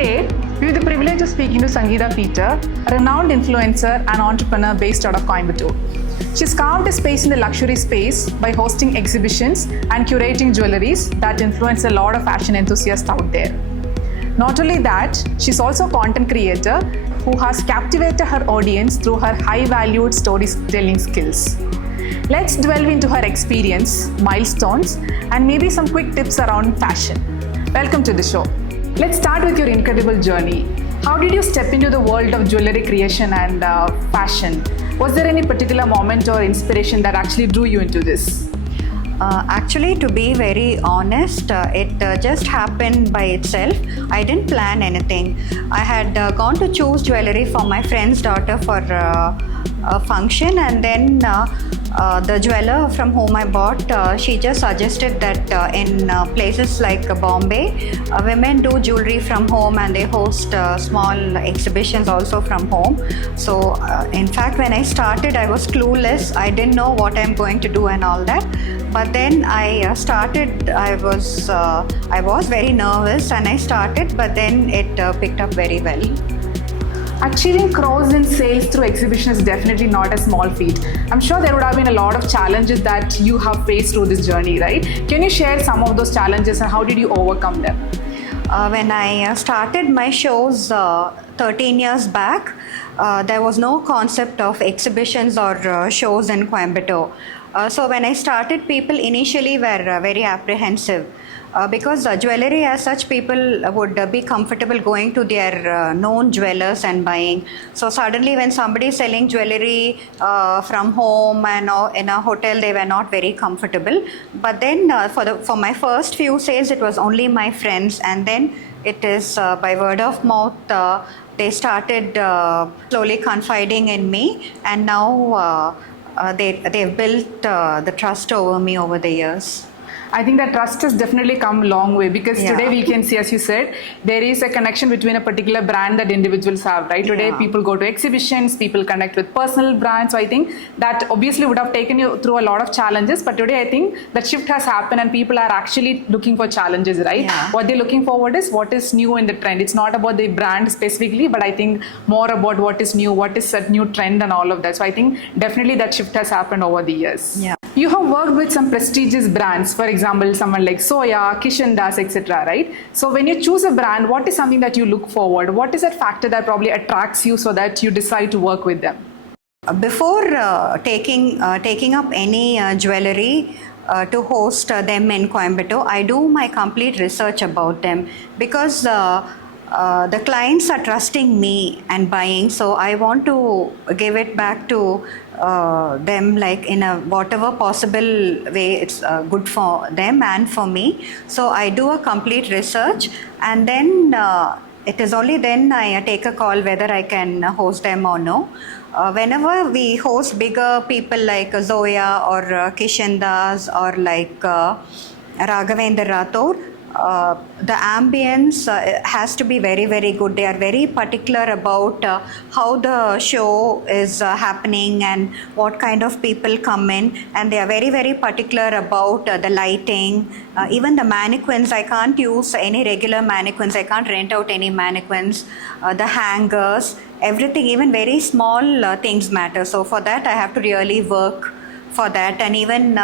Today, we have the privilege of speaking to Sangeetha Peter, a renowned influencer and entrepreneur based out of Coimbatore. She's carved a space in the luxury space by hosting exhibitions and curating jewelries that influence a lot of fashion enthusiasts out there. Not only that, she's also a content creator who has captivated her audience through her high-valued storytelling skills. Let's delve into her experience, milestones, and maybe some quick tips around fashion. Welcome to the show. Let's start with your incredible journey. How did you step into the world of jewelry creation and fashion? Was there any particular moment or inspiration that actually drew you into this? Actually, to be very honest, it just happened by itself. I didn't plan anything. I had gone to choose jewelry for my friend's daughter for a function, and then the jeweler from whom I bought, she just suggested that in places like Bombay, women do jewelry from home and they host small exhibitions also from home. So in fact, when I started, I was clueless. I didn't know what I'm going to do and all that. But then I started. I was very nervous and I started, but then it picked up very well. Achieving crores in sales through exhibition is definitely not a small feat. I'm sure there would have been a lot of challenges that you have faced through this journey, right? Can you share some of those challenges and how did you overcome them? When I started my shows 13 years back, there was no concept of exhibitions or shows in Coimbatore. So when I started, people initially were very apprehensive. Because jewelry as such, people would be comfortable going to their known jewelers and buying. So suddenly when somebody is selling jewelry from home and in a hotel, they were not very comfortable. But then for my first few sales, it was only my friends, and then it is by word of mouth, they started slowly confiding in me, and now they've built the trust over me over the years. I think that trust has definitely come a long way because today we can see, as you said, there is a connection between a particular brand that individuals have, right? Today people go to exhibitions, people connect with personal brands. So I think that obviously would have taken you through a lot of challenges, but today I think that shift has happened and people are actually looking for challenges, right? Yeah. What they're looking forward is what is new in the trend. It's not about the brand specifically, but I think more about what is new, what is that new trend and all of that. So I think definitely that shift has happened over the years. Yeah. You have worked with some prestigious brands, for example, someone like Soya, Kishan-Das, etc., right? So when you choose a brand, what is something that you look forward? What is that factor that probably attracts you so that you decide to work with them? Before taking up any jewelry to host them in Coimbatore, I do my complete research about them because the clients are trusting me and buying, so I want to give it back to them like in a whatever possible way it's good for them and for me. So I do a complete research, and then it is only then I take a call whether I can host them or no. Whenever we host bigger people like Zoya or Kishan-Das or like Raghavendra Rathore, the ambience has to be very, very good. They are very particular about how the show is happening and what kind of people come in, and they are very, very particular about the lighting. Even the mannequins, I can't use any regular mannequins. I can't rent out any mannequins. The hangers, everything, even very small things matter. So for that, I have to really work for that. And even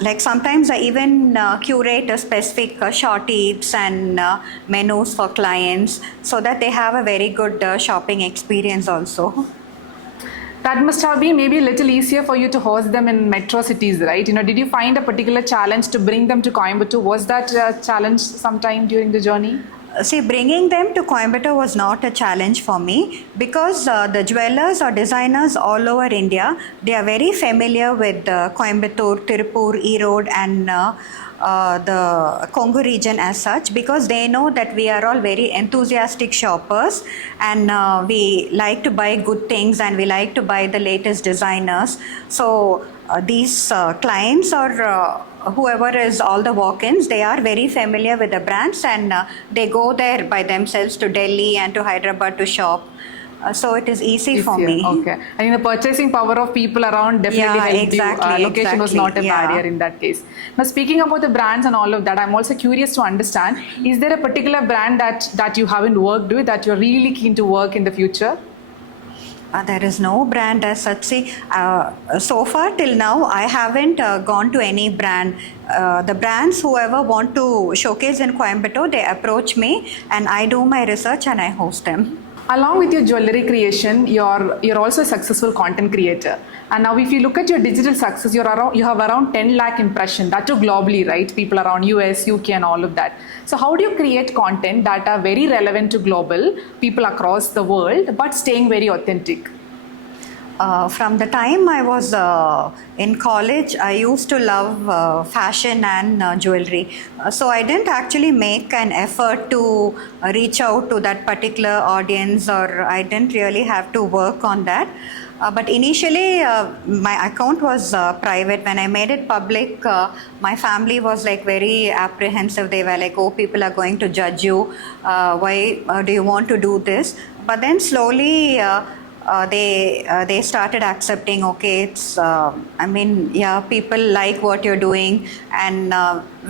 like sometimes I even curate a specific short tips and menus for clients so that they have a very good shopping experience also. That must have been maybe a little easier for you to host them in metro cities, right? Did you find a particular challenge to bring them to Coimbatore? Was that a challenge sometime during the journey? See, bringing them to Coimbatore was not a challenge for me because the jewelers or designers all over India, they are very familiar with Coimbatore, Tirupur, Erode and the Congo region as such, because they know that we are all very enthusiastic shoppers and we like to buy good things and we like to buy the latest designers. So these clients or whoever is all the walk-ins, they are very familiar with the brands and they go there by themselves to Delhi and to Hyderabad to shop. so it is easy for me. Okay. And the purchasing power of people around definitely Yeah, helped exactly, you. Location was not a yeah. barrier in that case. Now, speaking about the brands and all of that, I'm also curious to understand, is there a particular brand that you haven't worked with that you're really keen to work in the future? There is no brand as such. See, so far till now, I haven't gone to any brand. The brands, whoever want to showcase in Coimbatore, they approach me and I do my research and I host them. Along with your jewelry creation, you're also a successful content creator. And now, if you look at your digital success, you have around 10 lakh impression. That too globally, right? People around US, UK, and all of that. So, how do you create content that are very relevant to global people across the world, but staying very authentic? From the time I was in college, I used to love fashion and jewelry. So I didn't actually make an effort to reach out to that particular audience, or I didn't really have to work on that. But initially, my account was private. When I made it public, my family was like very apprehensive. They were like, "Oh, people are going to judge you. Why do you want to do this?" But then slowly, they started accepting, okay, it's I mean, yeah, people like what you're doing. And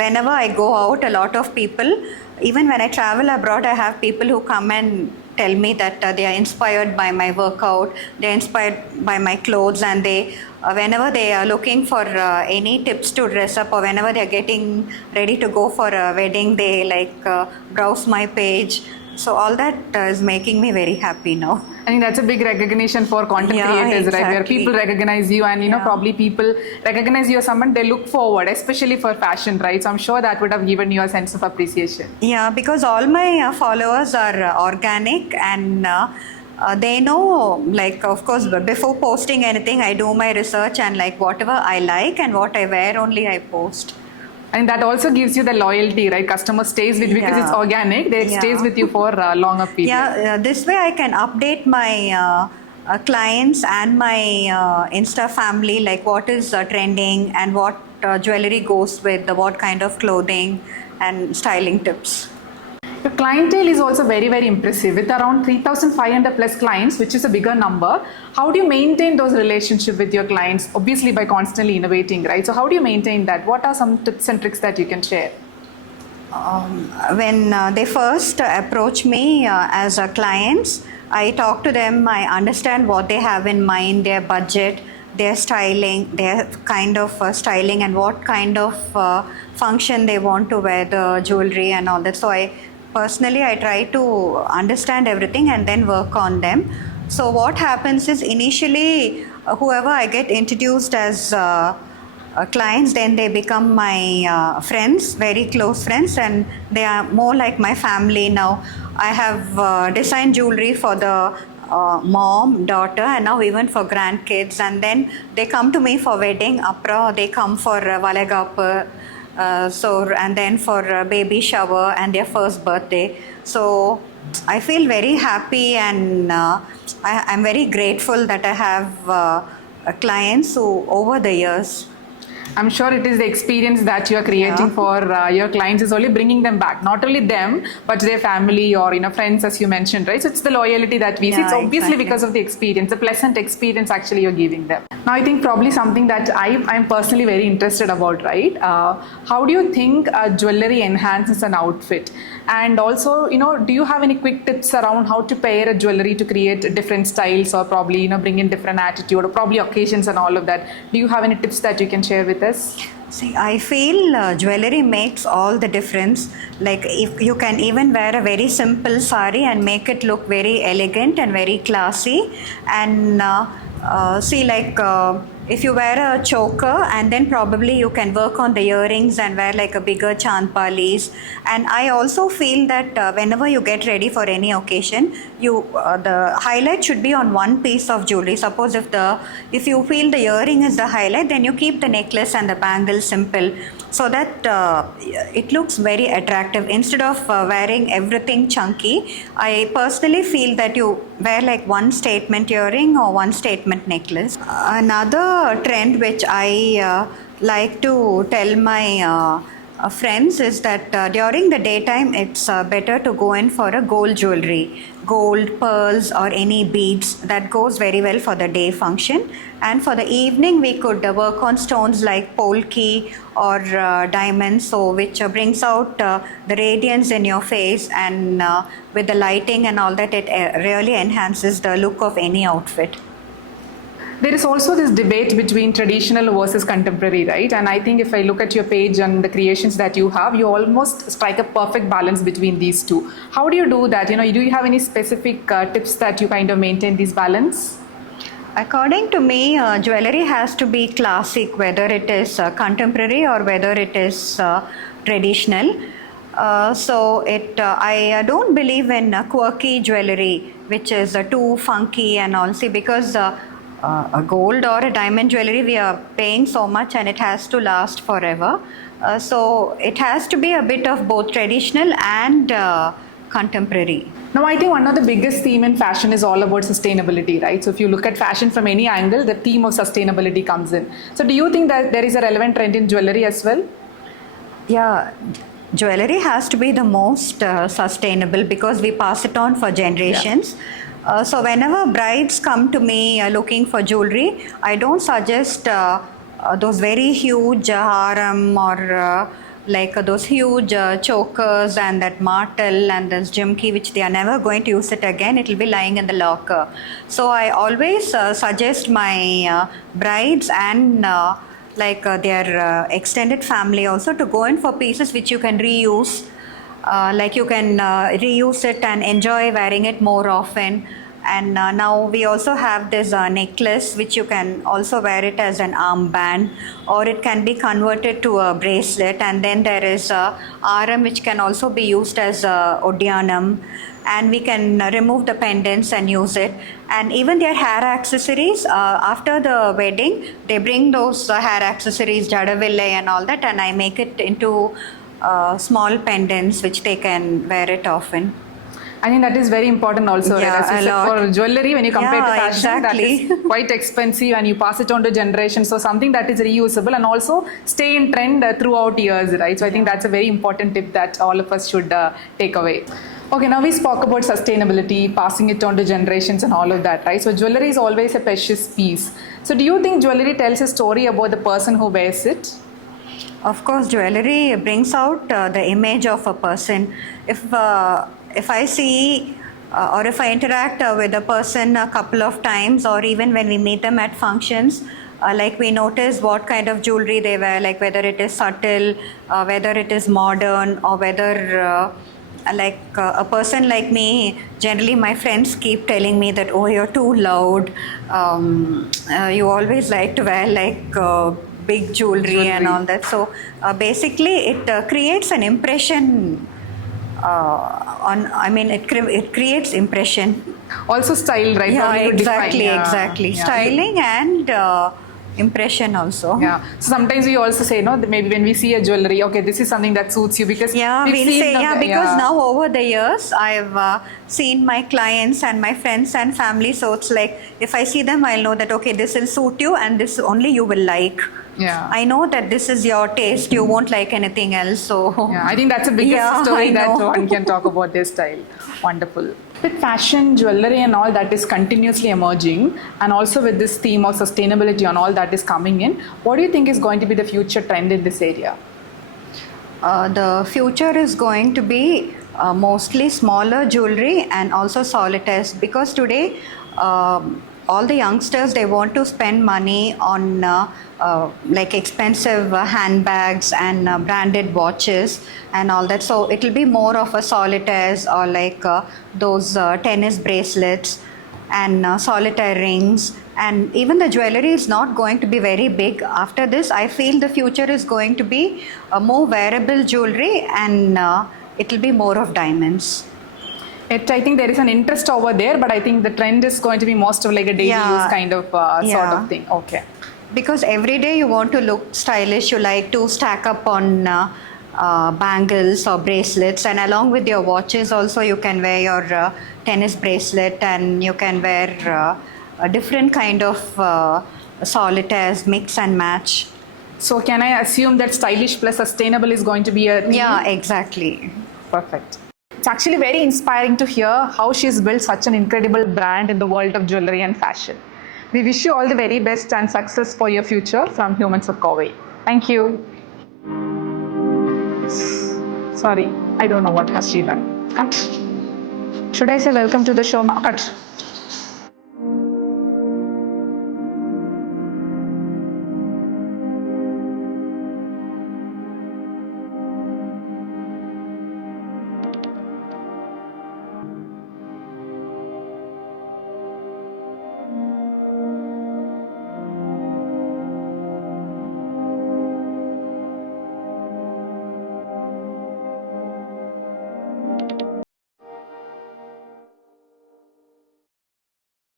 whenever I go out, a lot of people, even when I travel abroad, I have people who come and tell me that they are inspired by my workout, they're inspired by my clothes, and they whenever they are looking for any tips to dress up, or whenever they're getting ready to go for a wedding, they like browse my page. So all that is making me very happy now. I think that's a big recognition for content creators, exactly. right? Where people recognize you, and probably people recognize you as someone they look forward, especially for fashion, right? So I'm sure that would have given you a sense of appreciation. Yeah, because all my followers are organic, and they know, like, of course, before posting anything, I do my research, and like whatever I like and what I wear, only I post. And that also gives you the loyalty, right? Customer stays with, because it's organic, they stays with you for a longer period. Yeah, this way I can update my clients and my Insta family, like what is trending and what jewelry goes with what kind of clothing and styling tips. Your clientele is also very, very impressive with around 3,500 plus clients, which is a bigger number. How do you maintain those relationships with your clients? Obviously, by constantly innovating, right? So, how do you maintain that? What are some tips and tricks that you can share? When they first approach me as clients, I talk to them, I understand what they have in mind, their budget, their styling, their kind of styling, and what kind of function they want to wear the jewelry and all that. So I try to understand everything and then work on them. So what happens is, initially whoever I get introduced as clients, then they become my friends, very close friends, and they are more like my family now. I have designed jewelry for the mom, daughter, and now even for grandkids. And then they come to me for wedding, they come for Valagap, and then for baby shower and their first birthday. So I feel very happy, and I'm very grateful that I have clients who, over the years, I'm sure it is the experience that you are creating for your clients is only bringing them back. Not only them, but their family or friends, as you mentioned, right? So it's the loyalty that we see. It's obviously because of the experience, the pleasant experience actually you're giving them. Now, I think probably something that I'm personally very interested about, right? How do you think jewelry enhances an outfit? And also, do you have any quick tips around how to pair a jewelry to create different styles, or probably bring in different attitude, or probably occasions and all of that? Do you have any tips that you can share with us? See, I feel jewelry makes all the difference. Like, if you can even wear a very simple sari and make it look very elegant and very classy. And if you wear a choker, and then probably you can work on the earrings and wear like a bigger chandpalis. And I also feel that whenever you get ready for any occasion, the highlight should be on one piece of jewelry. Suppose if you feel the earring is the highlight, then you keep the necklace and the bangle simple, so that it looks very attractive. Instead of wearing everything chunky, I personally feel that you wear like one statement earring or one statement necklace. Another trend which I like to tell my friends is that during the daytime it's better to go in for a gold jewelry, gold, pearls or any beads. That goes very well for the day function. And for the evening we could work on stones like polki or diamonds, so which brings out the radiance in your face, and with the lighting and all that, it really enhances the look of any outfit. There is also this debate between traditional versus contemporary, right? And I think if I look at your page and the creations that you have, you almost strike a perfect balance between these two. How do you do that? Do you have any specific tips that you kind of maintain this balance? According to me, jewelry has to be classic, whether it is contemporary or whether it is traditional. I don't believe in quirky jewelry, which is too funky and all. See, because a gold or a diamond jewelry, we are paying so much and it has to last forever. So it has to be a bit of both traditional and contemporary. Now, I think one of the biggest theme in fashion is all about sustainability, right? So if you look at fashion from any angle, the theme of sustainability comes in. So do you think that there is a relevant trend in jewelry as well? Yeah, jewelry has to be the most sustainable because we pass it on for generations. Yeah. So whenever brides come to me looking for jewelry, I don't suggest those very huge harem or like those huge chokers and that martel and this jimki, which they are never going to use it again. It will be lying in the locker. So I always suggest my brides and their extended family also to go in for pieces which you can reuse. Like you can reuse it and enjoy wearing it more often. And now we also have this necklace which you can also wear it as an armband, or it can be converted to a bracelet. And then there is a RM which can also be used as a odyanam, and we can remove the pendants and use it. And even their hair accessories, after the wedding they bring those hair accessories, jadaville and all that, and I make it into small pendants which they can wear it often. I think that is very important also. Yeah, right? As you said, for jewelry, when you compare to fashion, exactly. that is quite expensive and you pass it on to generations. So something that is reusable and also stay in trend throughout years, right? So I think that's a very important tip that all of us should take away. Okay, now we spoke about sustainability, passing it on to generations and all of that, right? So jewelry is always a precious piece. So do you think jewelry tells a story about the person who wears it? Of course, jewelry brings out the image of a person. If I see or if I interact with a person a couple of times, or even when we meet them at functions, like we notice what kind of jewelry they wear, like whether it is subtle, whether it is modern, or whether a person like me, generally my friends keep telling me that, oh, you're too loud, you always like to wear big jewelry and all that. So basically it creates an impression it creates impression. Also style, right? Yeah, exactly. Yeah. Styling and impression also. Yeah. So sometimes we also say, no, maybe when we see a jewelry, okay, this is something that suits you, because we'll say, because now over the years I've seen my clients and my friends and family, so it's like if I see them, I'll know that okay, this will suit you and this only you will like. Yeah. I know that this is your taste, you won't like anything else. So yeah, I think that's the biggest story that one can talk about their style. Wonderful. With fashion, jewelry and all that is continuously emerging, and also with this theme of sustainability and all that is coming in, what do you think is going to be the future trend in this area? The future is going to be mostly smaller jewelry and also solitaires, because today all the youngsters, they want to spend money on expensive handbags and branded watches and all that. So it will be more of a solitaires, or those tennis bracelets and solitaire rings. And even the jewelry is not going to be very big. After this, I feel the future is going to be more wearable jewelry, and it will be more of diamonds. I think there is an interest over there, but I think the trend is going to be most of like a daily use kind of sort of thing. Okay. Because every day you want to look stylish, you like to stack up on bangles or bracelets, and along with your watches also you can wear your tennis bracelet, and you can wear a different kind of solitaires, mix and match. So can I assume that stylish plus sustainable is going to be a theme? Yeah, exactly. Perfect. It's actually very inspiring to hear how she's built such an incredible brand in the world of jewelry and fashion. We wish you all the very best and success for your future from Humans of Kovai. Thank you. Sorry, I don't know what has she done. Cut. Should I say welcome to the show? Cut.